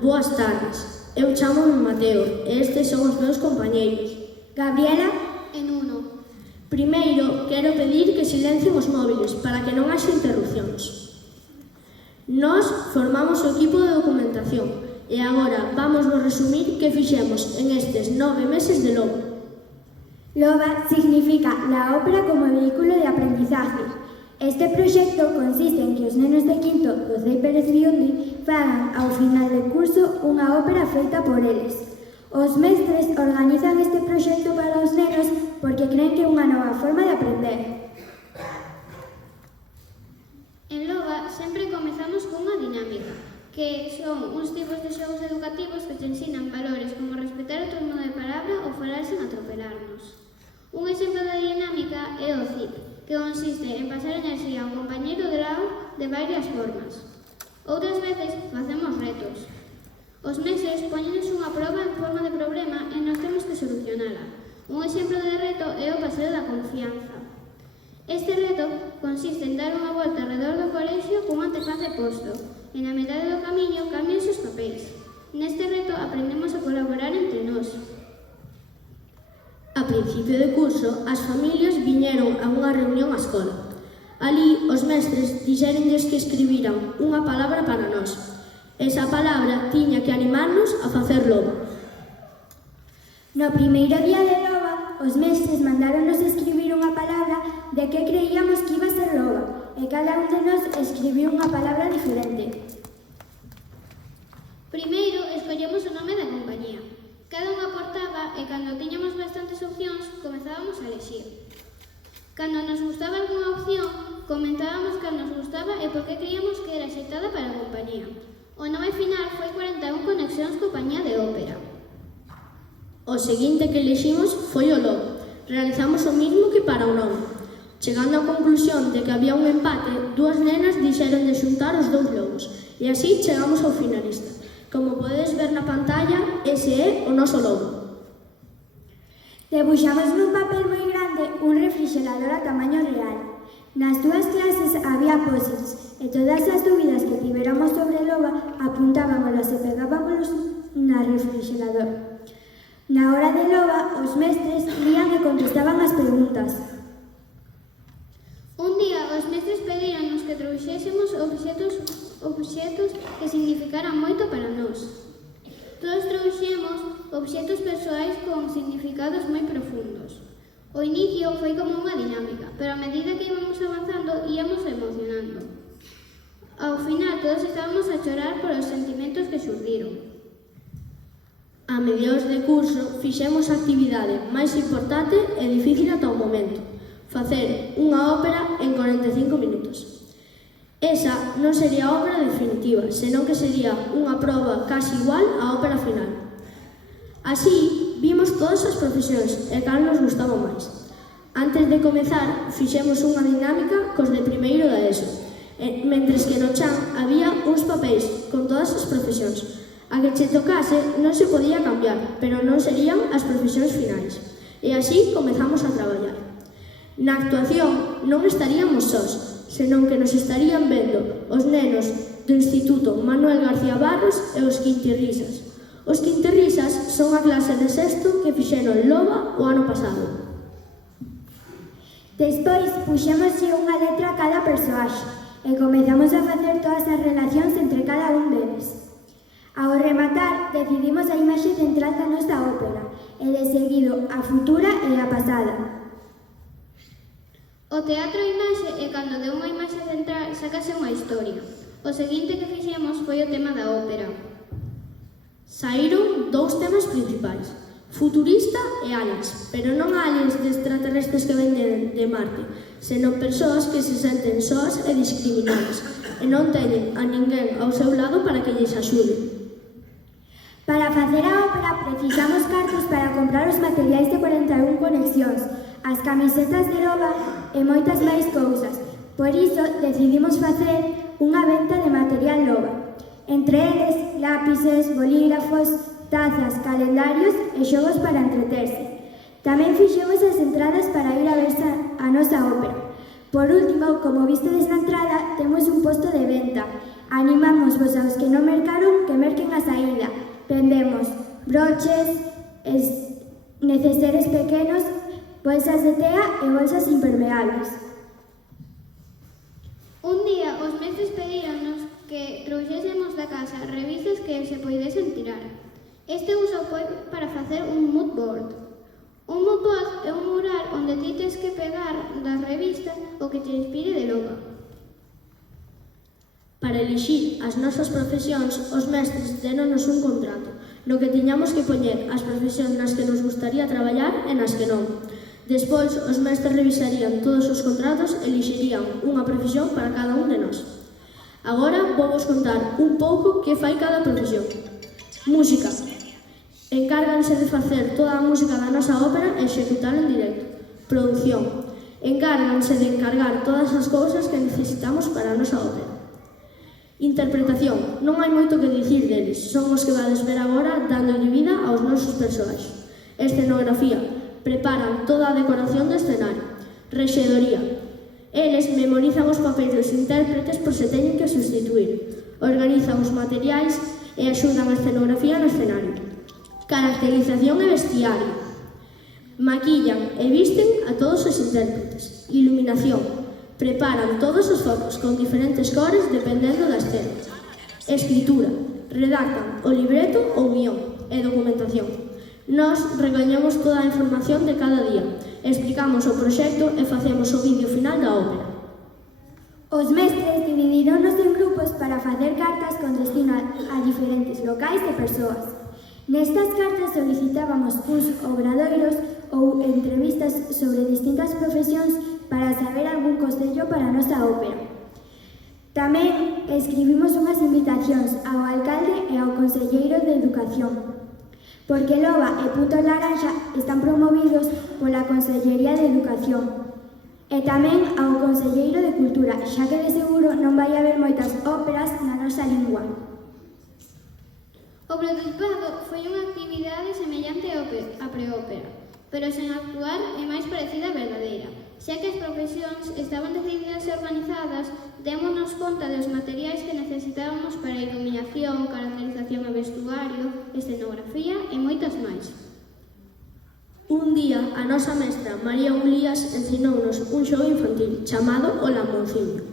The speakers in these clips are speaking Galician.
boas tardes. Eu chamo-me Mateo e estes son os meus compañeiros. Gabriela e Nuno. Primeiro, quero pedir que silencien os móviles para que non haxa interrupcións. Nós formamos o equipo de documentación e agora vamos vos resumir que fixemos en estes 9 meses de Loba. Loba significa la ópera como vehículo de aprendizaje. Este proxecto consiste en que os nenos de quinto do CEI Pérez Biondi fagan ao final do curso unha ópera feita por eles. Os mestres organizan este proxecto para os nenos porque creen que é unha nova forma de aprender. En Loba sempre comezamos cunha dinámica, que son uns tipos de xogos educativos que te ensinan valores como respetar o turno de palabra ou falar sen atropelarnos. Un exemplo de dinámica é o CIP, que consiste en pasar enerxía ao compañeiro de lado de varias formas. Outras veces facemos retos. Os meses poñenos unha proba en forma de problema e nós temos que solucionala. Un exemplo de reto é o paseo da confianza. Este reto consiste en dar unha volta alrededor do colexio cun anteface posto e na metade do camiño cambian os papéis. Neste reto aprendemos a colaborar entre nós. A principio de curso, as familias viñeron a unha reunión á escola. Ali, os mestres dixéronlles que escribiran unha palabra para nós. Esa palabra tiña que animarnos a facer loba. No primeiro día de Loba, os mestres mandáronos escribir unha palabra de que creíamos que iba a ser loba, e cada un de nós escribiu unha palabra diferente. Primeiro, escollemos o nome da compañía. Cada un aportaba e cando tiñamos bastantes opcións, comezábamos a elexir. Cando nos gustaba algunha opción, comentábamos que nos gustaba e por que creíamos que era axeitada para a compañía. O nome final foi 41 Conexións Compañía de Ópera. O seguinte que eleximos foi o logo. Realizamos o mismo que para o nome. Chegando á conclusión de que había un empate, dúas nenas dixeron de xuntar os dous logos e así chegamos ao finalista. Como podedes ver na pantalla, ese é o noso logo. Debuxamos nun papel moi grande un refrixerador a tamaño real. Nas dúas clases había posits e todas as dúbidas que tivéramos sobre Loba apuntábamolas e pegábamolos na refrixerador. Na hora de Loba, os mestres lían e contestaban as preguntas. Un día, os mestres pedíronos que trouxésemos obxetos que significaran moito para nós. Todos trouxemos obxetos persoais con significados moi profundos. O inicio foi como unha dinámica, pero a medida que íbamos avanzando, íamos emocionando. Ao final, todos estábamos a chorar por os sentimentos que xurdiron. A mediados de curso, fixemos a actividade máis importante e difícil ata o momento. Facer unha ópera en 45 minutos. Esa non sería a obra definitiva, senón que sería unha proba casi igual á ópera final. Así, vimos todas as profesións e cal nos gustaba máis. Antes de comezar, fixemos unha dinámica cos de primeiro da ESO, mentres que no chan había uns papéis con todas as profesións. A que che tocase non se podía cambiar, pero non serían as profesións finais. E así comezamos a traballar. Na actuación non estaríamos sós, senón que nos estarían vendo os nenos do Instituto Manuel García Barros e os Quintirrisas. Os Quintirrisas son a clase de sexto que fixeron Loba o ano pasado. Despois, puxémoslle unha letra a cada persoaxe e comezamos a facer todas as relacións entre cada un deles. Ao rematar, decidimos a imaxe central da nosa ópera e, de seguido, a futura e a pasada. O teatro imaxe é cando de unha imaxe central sácase unha historia. O seguinte que fixemos foi o tema da ópera. Saíron dous temas principais, futurista e aliens, pero non aliens de extraterrestres que venden de Marte, senón persoas que se senten soas e discriminadas e non teñen a ninguén ao seu lado para que lles axude. Para facer a ópera precisamos cartos para comprar os materiais de 41 conexións, as camisetas de Loba e moitas máis cousas. Por iso decidimos facer unha venta de material Loba. Entre eles, lápices, bolígrafos, tazas, calendarios e xogos para entreterse. Tamén fixemos as entradas para ir a ver a nosa ópera. Por último, como vistedes na entrada, temos un posto de venta Animamos vos aos que non mercaron que merquen a saída. Vendemos broches, neceseres pequenos, bolsas de tea e bolsas impermeables. Un día os mestres pedíronos que trouxésemos da casa revistas que se poidesen tirar. Este uso foi para facer un mood board. Un mood board é un mural onde ti tes que pegar das revistas o que te inspire de logo. Para elixir as nosas profesións, os mestres déronos un contrato, no que tiñamos que poñer as profesións nas que nos gustaría traballar e nas que non. Despois, os mestres revisarían todos os contratos e elixirían unha profesión para cada un de nós. Agora vou vos contar un pouco que fai cada profesión. Música. Encárganse de facer toda a música da nosa ópera e executala en directo. Produción. Encárganse de encargar todas as cousas que necesitamos para a nosa ópera. Interpretación. Non hai moito que dicir deles, son os que vades ver agora dándolle vida aos nosos persoaxes. Escenografía. Preparan toda a decoración do escenario. Rexedoría. Eles memorizan os papeis dos intérpretes por se teñen que sustituir. Organizan os materiais e axudan a escenografía no escenario. Caracterización e vestiario. Maquillan e visten a todos os intérpretes. Iluminación. Preparan todos os focos con diferentes cores dependendo da escena. Escritura. Redactan o libreto ou guión e documentación. Nós recollemos toda a información de cada día, explicamos o proxecto e facemos o vídeo final da ópera. Os mestres dividironos en grupos para facer cartas con destino a diferentes locais e persoas. Nestas cartas solicitábamos uns obradoiros ou entrevistas sobre distintas profesións para saber algún consello para a nosa ópera. Tamén escribimos unhas invitacións ao alcalde e ao conselleiro de Educación, porque Loba e Punto Laranja están promovidos pola Consellería de Educación, e tamén ao conselleiro de Cultura, xa que de seguro non vai haber moitas óperas na nosa lingua. O prototipado foi unha actividade semellante á preópera, pero sen actuar é máis parecida á verdadeira. Xa que as profesións estaban decididas e organizadas, démonos conta dos materiais que necesitábamos para a iluminación, caracterización e vestuario, escenografía e moitas máis. Un día, a nosa mestra María Ulías ensinounos un xogo infantil chamado O Lambonciño.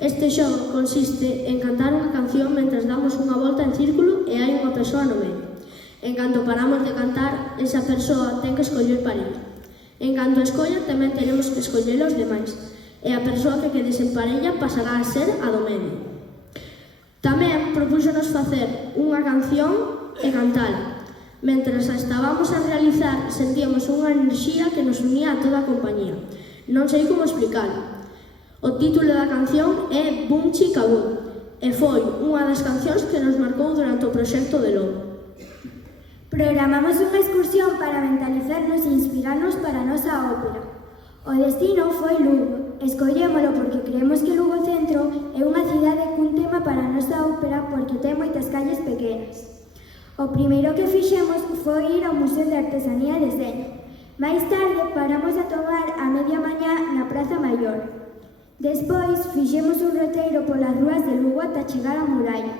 Este xogo consiste en cantar unha canción mentres damos unha volta en círculo e hai unha persoa no medio. En canto paramos de cantar, esa persoa ten que escoller parella. En canto escolla, tamén teremos que escoller os demais, e a persoa que quede sen parella pasará a ser a do medio. Tamén propúxonos facer unha canción e cantala. Mentres a estábamos a realizar, sentíamos unha enerxía que nos unía a toda a compañía. Non sei como explicalo. O título da canción é Bum Chica Bum, e foi unha das cancións que nos marcou durante o proxecto de Lobo. Programamos unha excursión para mentalizarnos e inspirarnos para a nosa ópera. O destino foi Lugo. Escollémolo porque creemos que Lugo Centro é unha cidade cun tema para a nosa ópera porque ten moitas calles pequenas. O primeiro que fixemos foi ir ao Museo de Artesanía de Sena. Máis tarde paramos a tomar a media mañá na Praza Maior. Despois fixemos un roteiro polas rúas de Lugo ata chegar á muralla.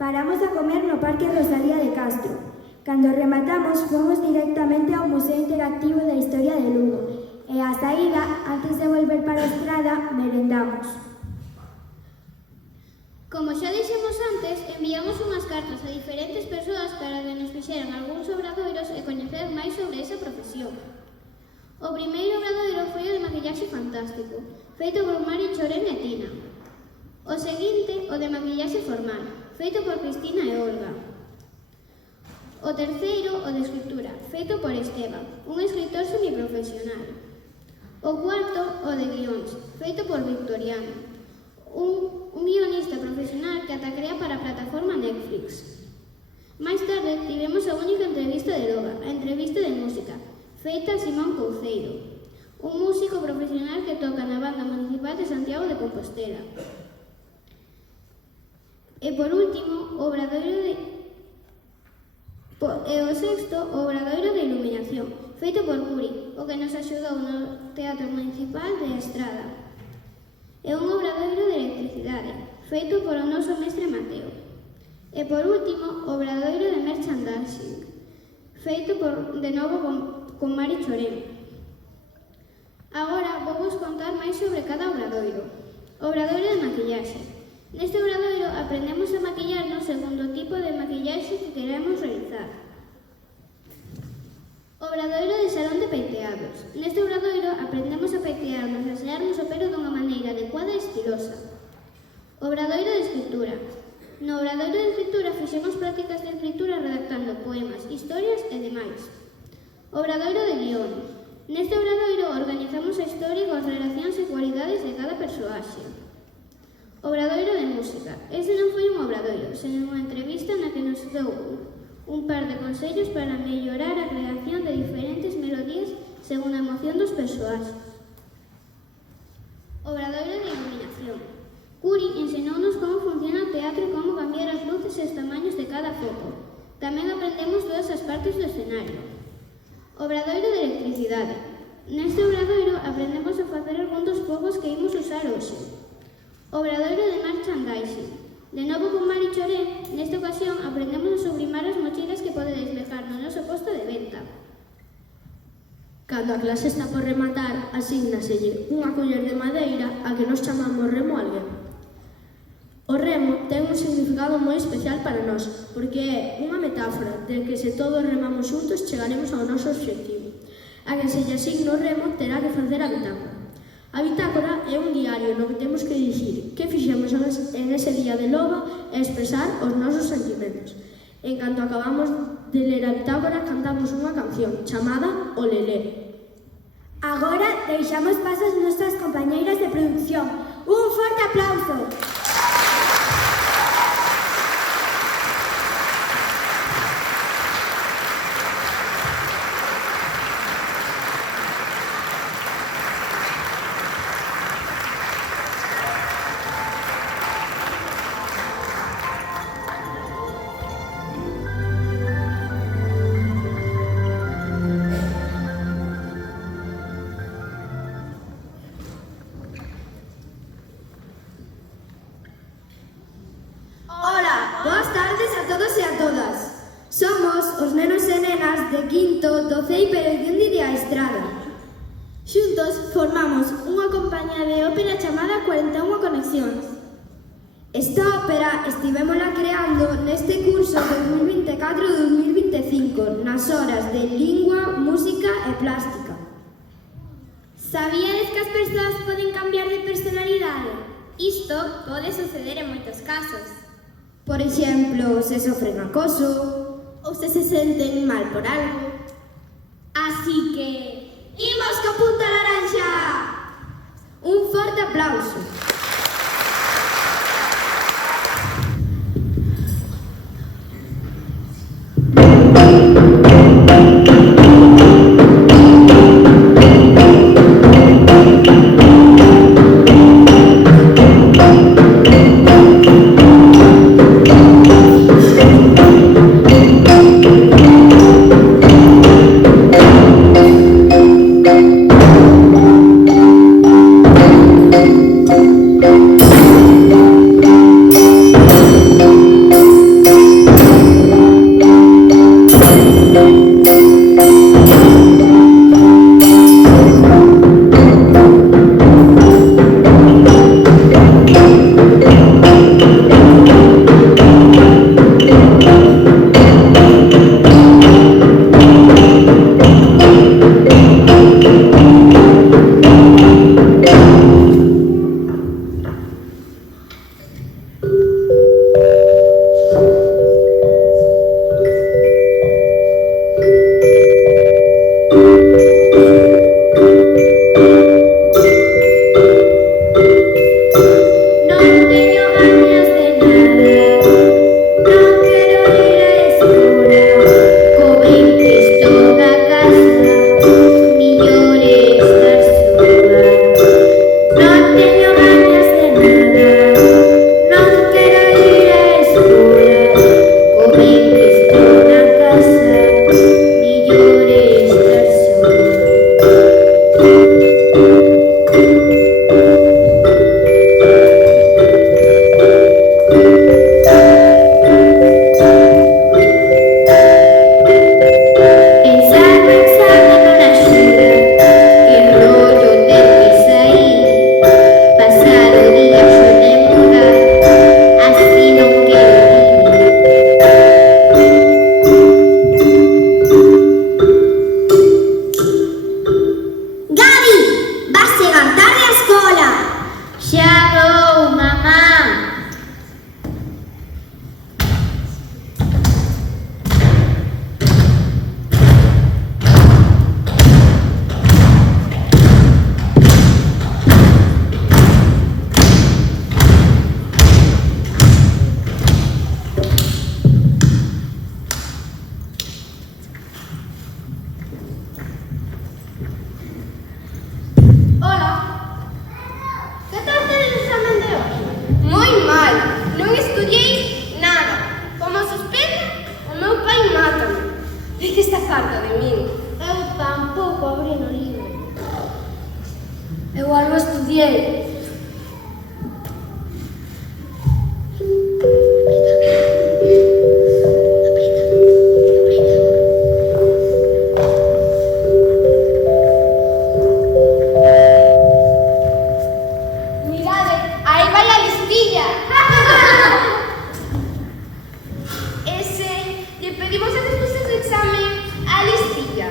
Paramos a comer no Parque Rosalía de Castro. Cando rematamos, fomos directamente ao Museo Interactivo da Historia de Lugo e á saída, antes de volver para a estrada, merendamos. Como xa dixemos antes, enviamos unhas cartas a diferentes persoas para que nos fixeran algúns obradoiros e coñecer máis sobre esa profesión. O primeiro obradoiro foi o de maquillaxe fantástico, feito por Mari Chorén e Tina. O seguinte, o de maquillaxe formal, feito por Cristina e Olga. O terceiro, o de escritura, feito por Esteban, un escritor semiprofesional. O cuarto, o de guións, feito por Victoriano, un guionista profesional que ata crea para a plataforma Netflix. Máis tarde, tivemos a única entrevista de Loba, a entrevista de música, feita a Simón Couceiro, un músico profesional que toca na Banda Municipal de Santiago de Compostela. E por último, o sexto, o obradoiro de iluminación, feito por Curi, o que nos axudou no Teatro Municipal de Estrada. E un obradoiro de electricidade, feito por o noso mestre Mateo. E por último, o obradoiro de merchandising, feito de novo con Mari Chorén. Agora vou vos contar máis sobre cada obradoiro. Obradoiro de maquillaxe. Neste obradoiro aprendemos a maquillarnos segundo o tipo de maquillaxe que queremos realizar. Obradoiro de salón de peiteados. Neste obradoiro aprendemos a peitearnos e asearnos o pelo dunha maneira adecuada e estilosa. Obradoiro de escritura. No obradoiro de escritura fixemos prácticas de escritura redactando poemas, historias e demais. Obradoiro de guión. Neste obradoiro organizamos a historia coas relacións e cualidades de cada persoaxe. Obradoiro de música. Ese non foi un obradoiro, senón unha entrevista na que nos deu un par de consellos para mellorar a creación de diferentes melodías según a emoción dos persoaxes. Obradoiro de iluminación. Curi ensinounos como funciona o teatro e como cambiar as luces e os tamaños de cada foco. Tamén aprendemos todas as partes do escenario. Obradoiro de electricidade. Neste obradoiro aprendemos a facer algún dos fogos que imos usar hoxe. Obradoiro de merchandising. De novo con Mari Chorén, nesta ocasión aprendemos a sublimar as mochilas que podedes mercar no noso posto de venta. Cando a clase está por rematar, asígnaselle unha coller de madeira a que nos chamamos remo a alguén. O remo ten un significado moi especial para nós, porque é unha metáfora de que se todos remamos xuntos chegaremos ao noso obxectivo. A que se lle asigna o remo terá que facer a bitácora. A bitácora é un diario no que temos que dicir que fixemos en ese día de loba e expresar os nosos sentimentos. En canto acabamos de ler a bitácora, cantamos unha canción chamada O Lelé. Agora deixamos paso as nosas compañeiras de producción. Un forte aplauso! Boas tardes a todos e a todas. Somos os nenos e nenas de quinto do CEIP Peregrindi de A Estrada. Xuntos formamos unha compañía de ópera chamada 41 Conexións. Esta ópera estivémola creando neste curso 2024-2025 nas horas de Lingua, Música e Plástica. Sabíades que as persoas poden cambiar de personalidade? Isto pode suceder en moitos casos. Por exemplo, se sofren acoso ou se senten mal por algo. Así que... ¡Imos co punta laranxa! Un forte aplauso. fiel. Mirade, aí vai a listilla. Ese, lle pedimos as respostas do examen a listilla.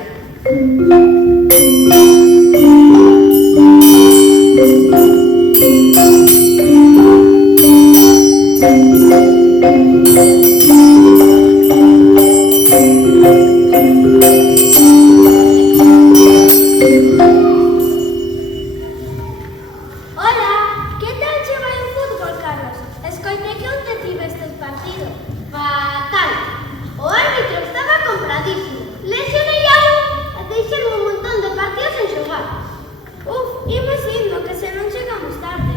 Hola, que tal che vai o fútbol, Carlos? Escoitei que onde tiveste o partido. Fatal. O árbitro estaba compradísimo. Lesionei a un e deixaron un montón de partidos en xogar. Imos indo, que se non chegamos tarde.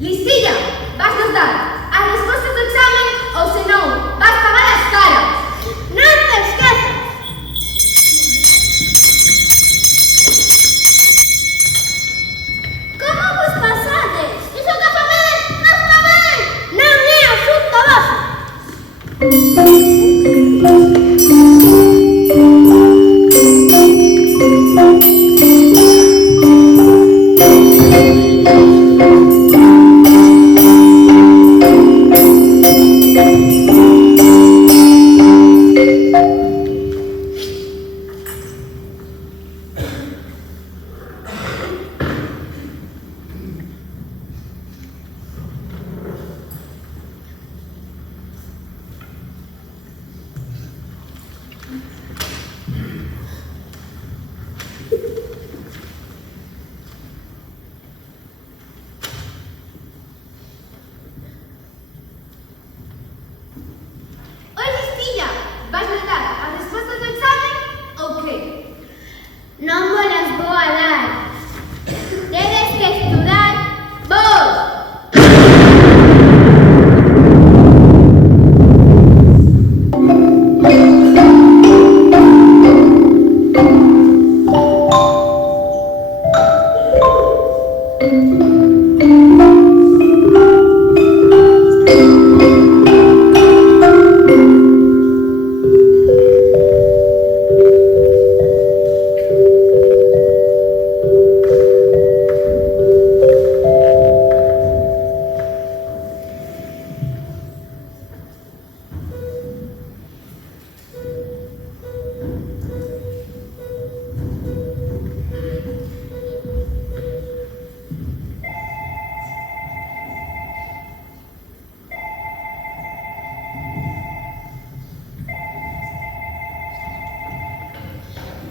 Listilla, vas nos dar as respostas do examen ou senón vas pagar as caras. Non te esquezas. Como vos pasades? Iso que papeles, non papeles. Non é asunto vosso. Oi, Listilla, vas nos dar as respostas do examen ou que? Non vos las vou a dar. Tedes que estudar vos.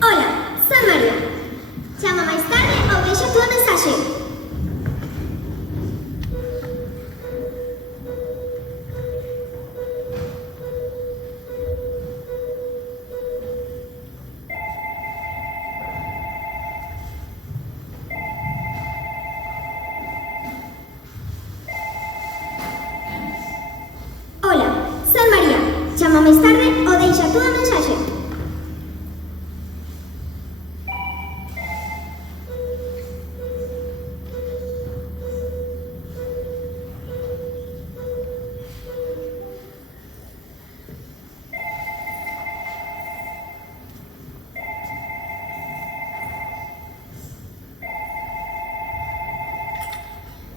Hola, soy María. Chama máis tarde ou deixa túa mensaxe. Hola, soy María. Chama máis tarde ou deixa túa mensaxe.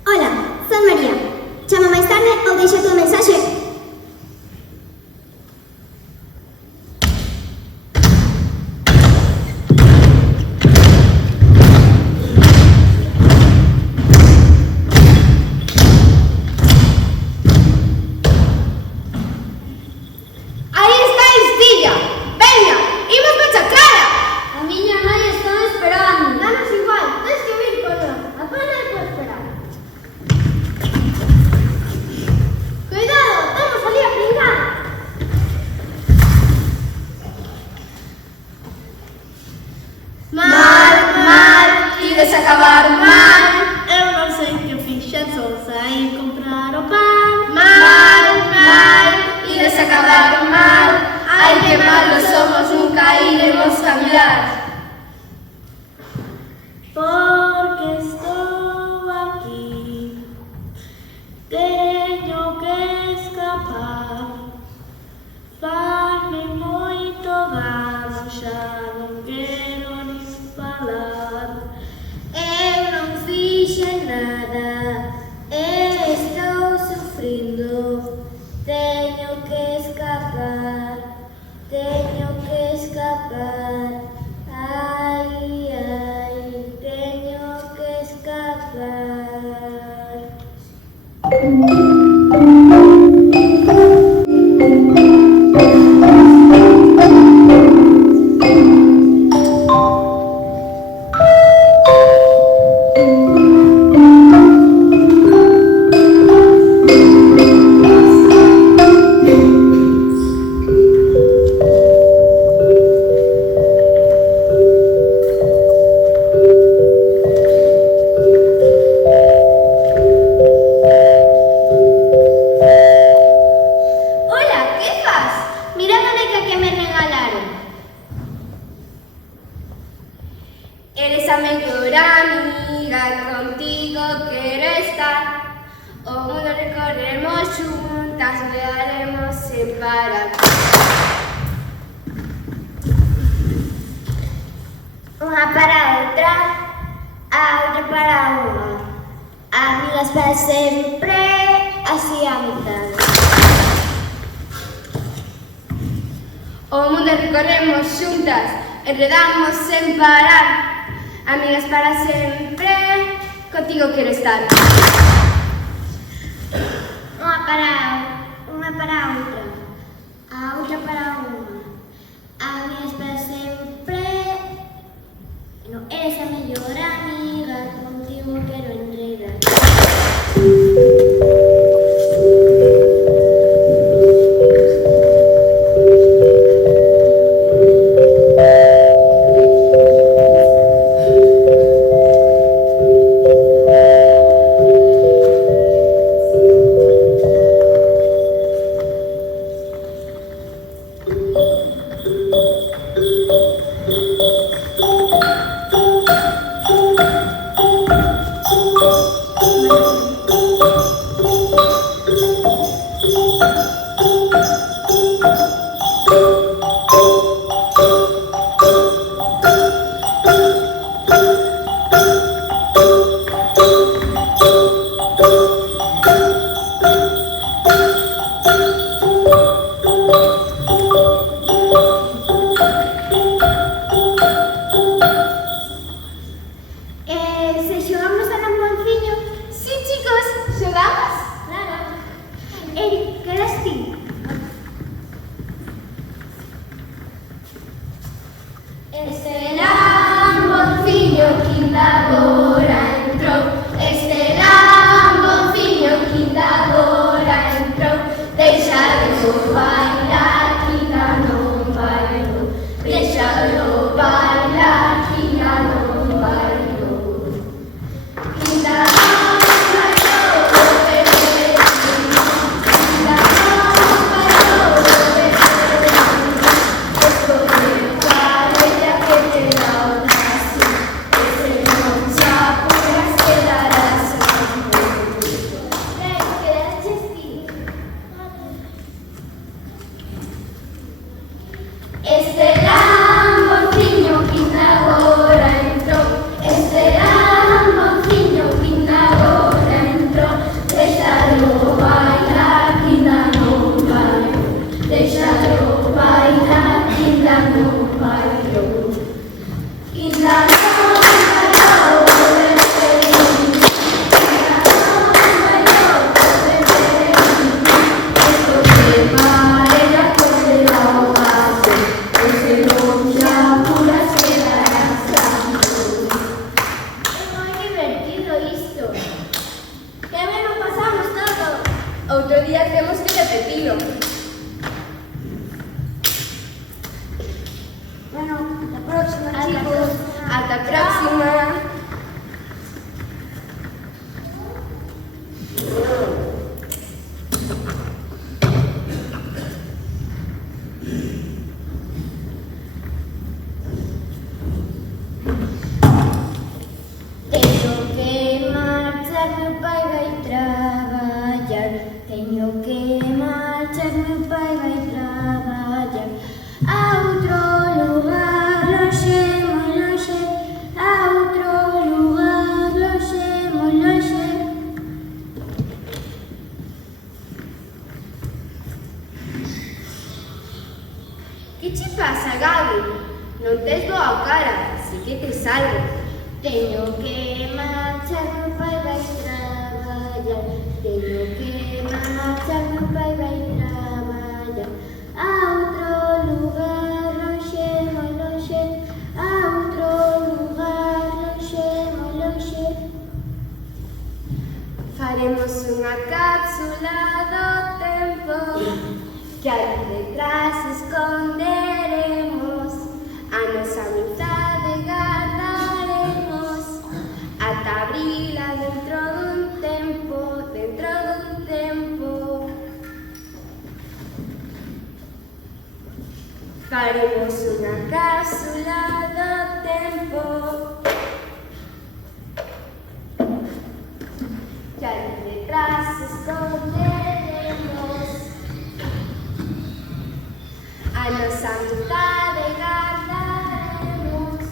Hola, soy María. Chama máis tarde ou deixa túa mensaxe. nada, estou sufrindo, teño que escapar, ai, ai, teño que escapar. Eres a mellor amiga, contigo quero estar. O mundo recorremos xuntas, vearemos sen parar. Unha para outra, a outra para unha. Amigas para sempre, así a mitad. O mundo recorremos xuntas, enredamos sen parar. Amigas para sempre, contigo quero estar. Unha para outra, a outra para unha. Amigas para sempre, no, eres a mellor amiga, contigo quero enredar. Outro día temos que repetilo. Bueno, ata a próxima, chicos. Ata a próxima. Teño que marchar, meu pai vai traballar. Teño que marchar, meu pai vai traballar. A outro lugar, lonxe, moi lonxe. A outro lugar, lonxe, moi lonxe. Que che pasa, Gabi? Non tes boa cara, así que te salgo. Teño que marchar, meu pai vai traballar. Teño que marchar, meu pai vai traballar. A outro lugar lonxe, moi lonxe. A outro lugar lonxe, moi lonxe. Faremos unha cápsula do tempo que aí detrás esconderemos. A nosa amizade guardaremos ata abrila dentro dun tempo, dentro dun tempo. Faremos unha cápsula do tempo que aí detrás esconderemos. A nosa amizade guardaremos.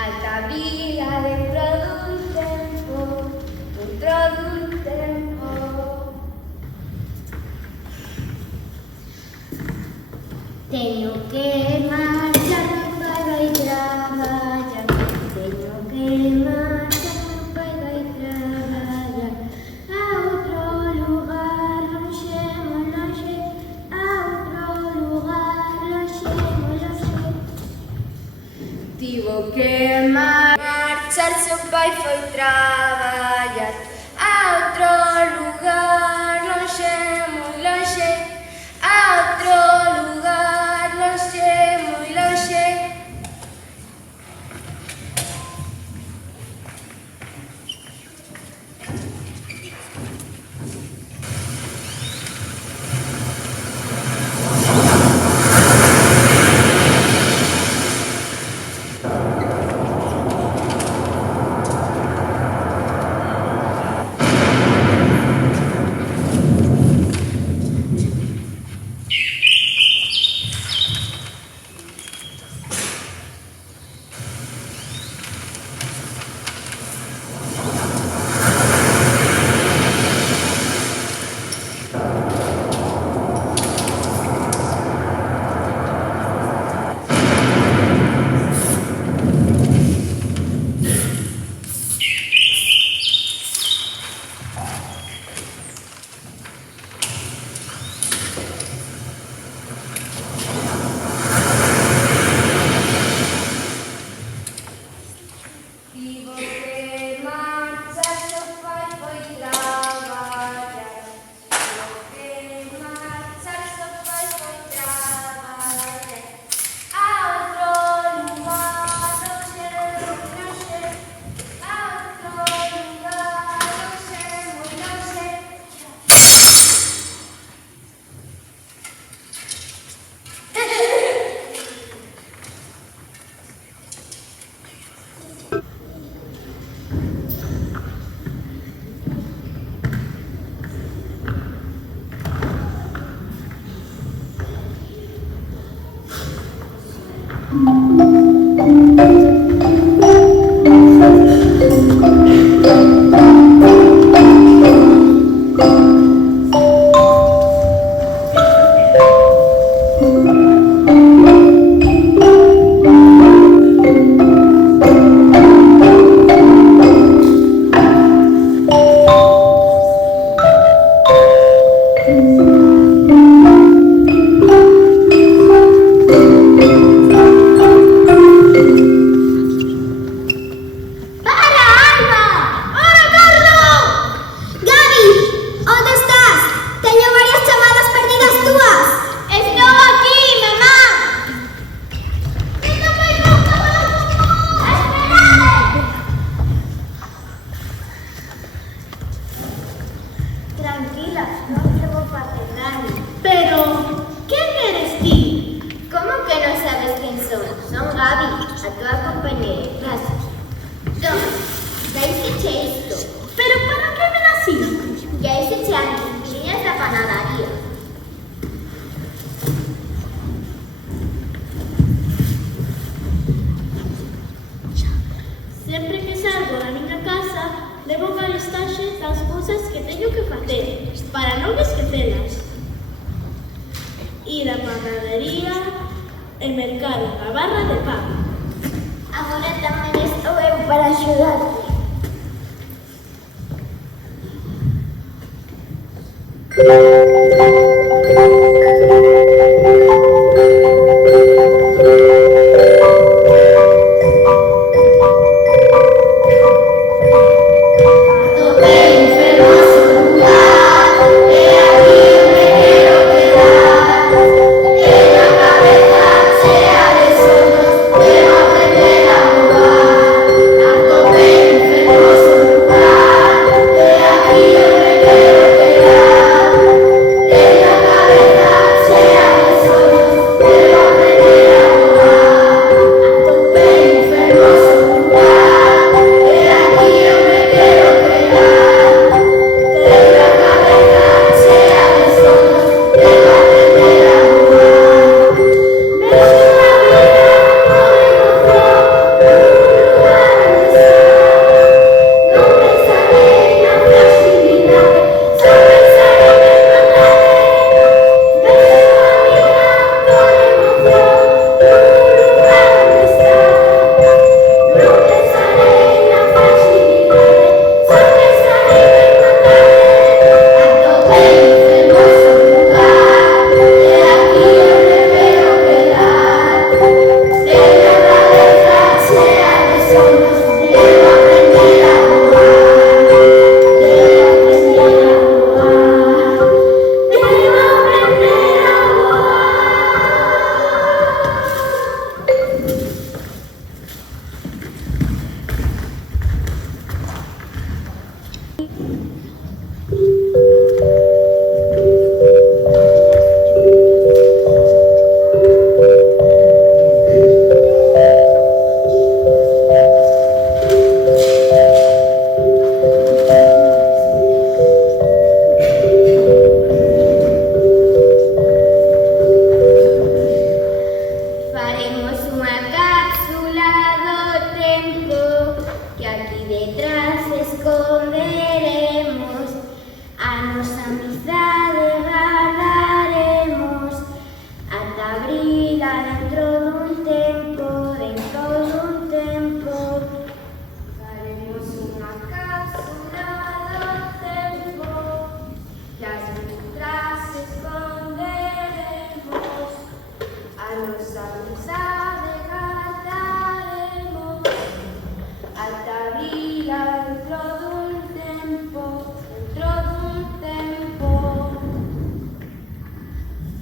Ata abrila dentro dun tempo, dentro dun tempo. Teño que marchar, meu pai vai traballar. Teño que marchar, meu pai vai traballar. A outro lugar lonxe, moi lonxe. A outro lugar lonxe, moi lonxe. Tivo que marchar, seu pai foi traballar a outro lugar lonxe, moi lonxe. A outro lugar lonxe, moi lonxe. para non esquecelas. Ir á panadería e mercar unha barra de pan. Agora tamén estou eu para axudarte.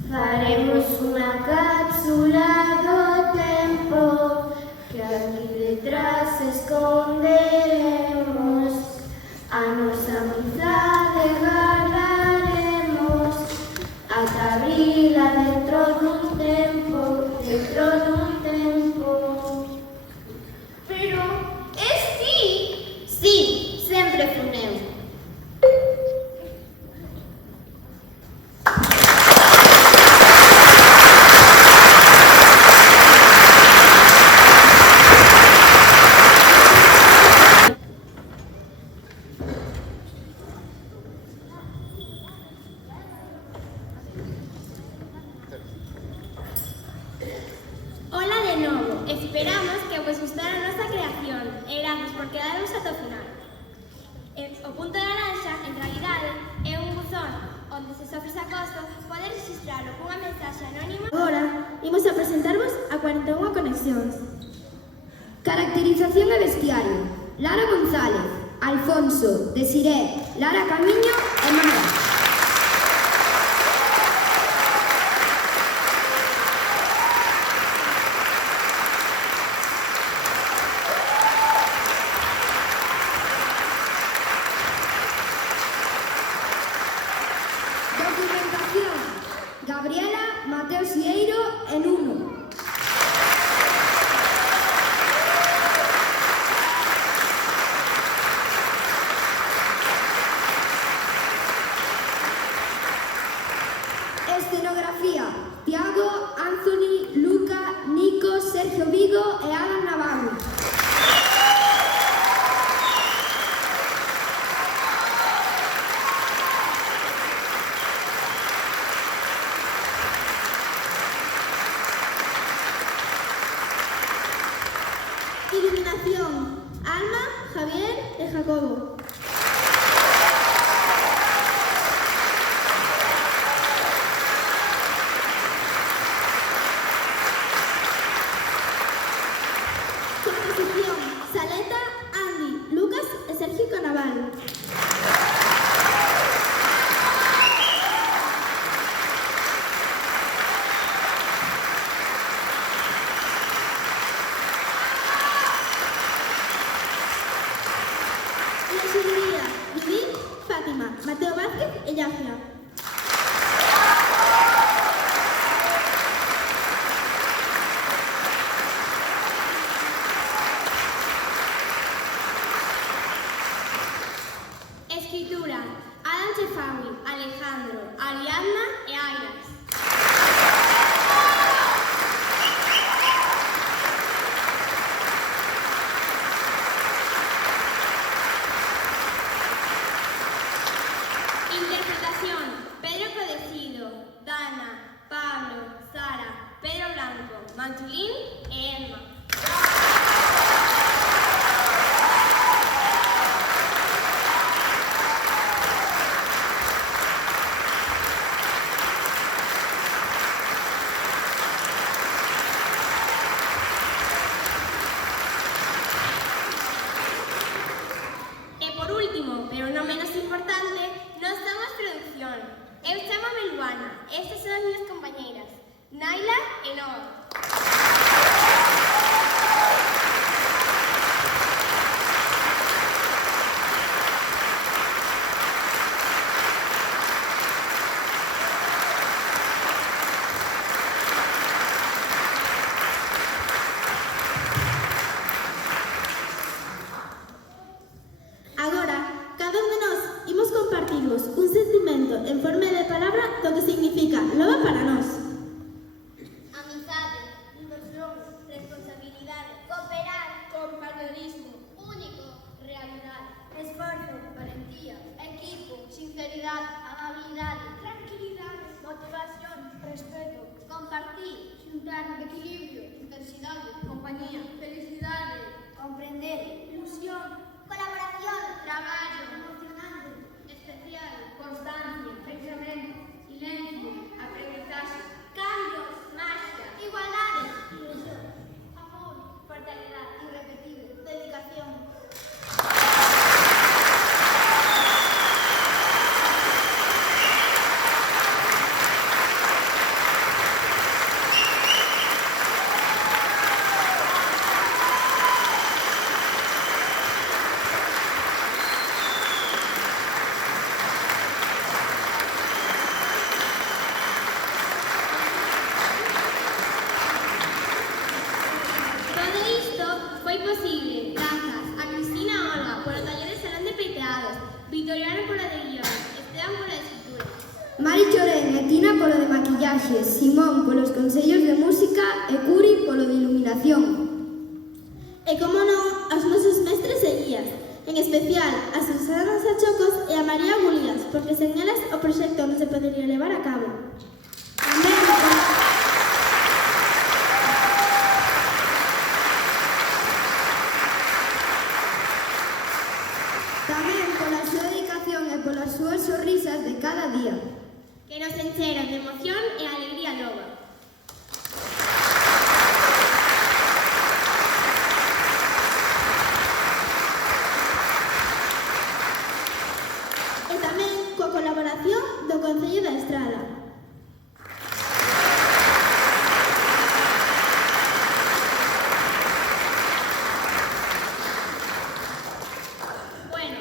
Faremos unha cápsula do tempo que aquí detrás esconderemos. A nosa amizade guardaremos ata abrila dentro dun tempo, dentro dun tempo. Pero, es ti? Sí, sempre fun eu. Ola de novo, esperamos que vos gustara a nosa creación e grazas por quedaros ata o final. O punto de laranxa, en realidade, é un buzón onde se sofres acoso poder registralo cunha mensaxe anónima. Agora, imos a presentarvos a 41 conexións. Caracterización e vestiario: Lara González, Alfonso, Desiré, Lara Camiño e Mara. Documentación: Gabriela, Mateo Sieiro e Nuno. Javier e Jacobo. Composición: Saleta, Andy, Lucas e Sergio Canaval. Ingeniería: Judith, Fátima, Mateo Vázquez e Yafia. Escritura: Adam Chefawi, Alejandro, Ariadna e Airas. Interpretación: Pedro Codecido, Dana, Pablo, Sara, Pedro Blanco, Mantulín e Emma. E por último, pero non menos importante, nós somos producción. Eu chamo-me Luana. Estas son as minhas compañeiras, Naila e Noa. Agora, cada un de nós imos compartirvos un sentimento en forma de palabra do que significa loba para nós. Amizade, ilusión, responsabilidade, cooperar, compañerismo, único, realidade, esforzo, valentía, equipo, sinceridade, amabilidade, tranquilidade, motivación, respeto, compartir, xuntar, equilibrio, intensidade, compañía, felicidade, comprender, ilusión, colaboración, traballo, emocionante, especial, constancia, pensamento, silencio, aprendizaje, cambios, magia, igualdade, ilusión, amor, fortalidade, irrepetible, dedicación. Todo isto foi posible grazas a Cristina Olga polo taller de salón de peiteados, Vitoriano polo de guión, Esteban polo de escritura, Mari Chorén e Tina polo de maquillaxe, Simón polos consellos de música e Curi polo de iluminación. E como non, aos nosos mestres e guías, en especial a Susana Sachocos e a María Gulías, porque sen elas o proxecto non se podería levar a cabo. Tamén pola súa dedicación e polas súas sonrisas de cada día. que nos encheron de emoción e alegría loba. E tamén coa colaboración do Concello da Estrada. Bueno,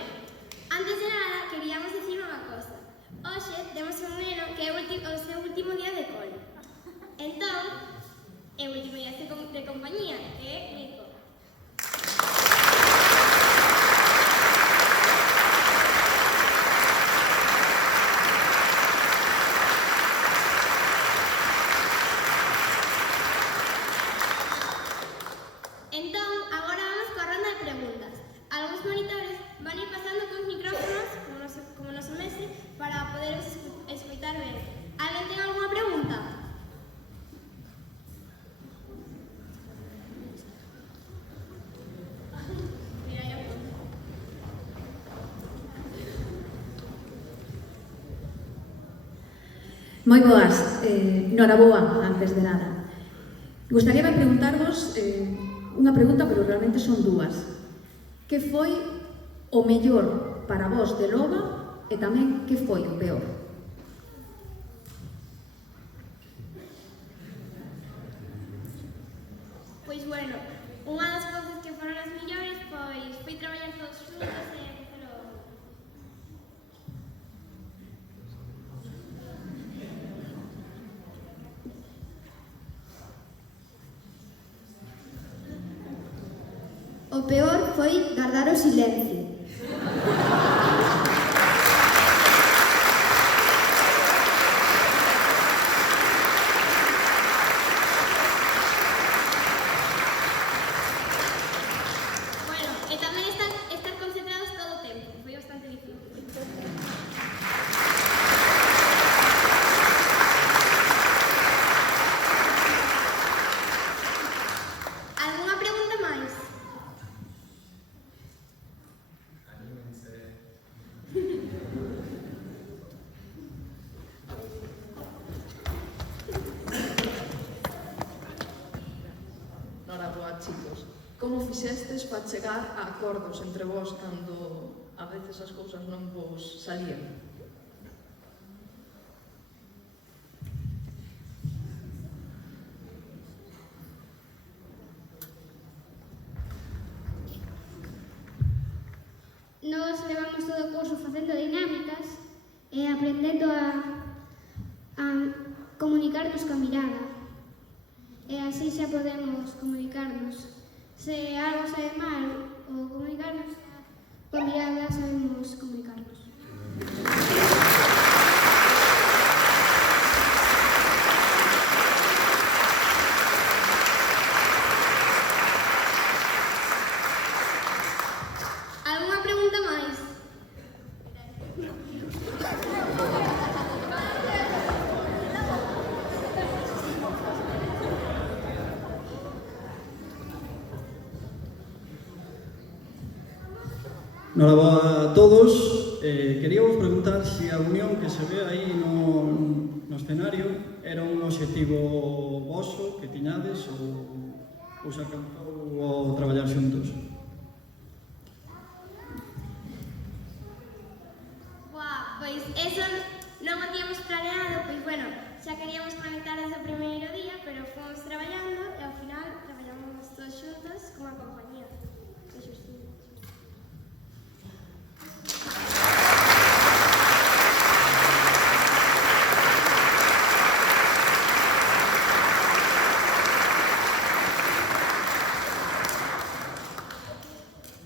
antes de nada, queríamos dicir unha cosa. Hoxe temos un neno que é o seu último día de cole. Entón, é o último día de compañía, que é Nico. Entón, agora vamos coa ronda de preguntas. Algúns monitores van ir pasando cuns micrófonos, como noso mestre, para poder escoitar ben. Alguén ten algunha pregunta? Moi boas, noraboa, antes de nada. Gustaríame preguntarvos unha pregunta, pero realmente son dúas. Que foi o mellor para vos de Loba e tamén que foi o peor? Pois bueno, unha das cousas que foron as millores foi traballar todos xuntos e pero o peor foi guardar o silencio. Bueno, e tamén estar concentrados todo o tempo, foi bastante difícil. Algunha pregunta máis? Noraboa, chicos. Como fixestes para chegar a acordos entre vós cando a veces as cousas non vos salían? Nos levamos todo o curso facendo dinámicas e aprendendo a comunicarnos coa mirada. E así xa podemos comunicarnos. Se algo sae mal ou comunicarnos coa mirada, sabemos comunicarnos. Algunha pregunta máis? Noraboa a todos. Queríamos preguntar se a unión que se ve aí no escenario era un obxectivo voso que tiñades ou se alcanzou ao traballar xuntos. Buah, pois eso non o tíamos planeado, pois bueno, xa queríamos conectar desde o primeiro día, pero fomos traballando e ao final traballamos todos xuntos como a compañía. Eso sí.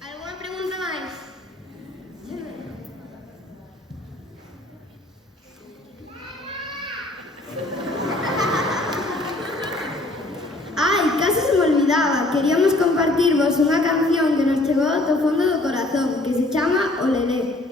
Algunha pregunta máis? Ai, case se me olvidaba. Queríamos compartirvos unha canción que nos chegou do fondo do corazón, que se chama Olelé.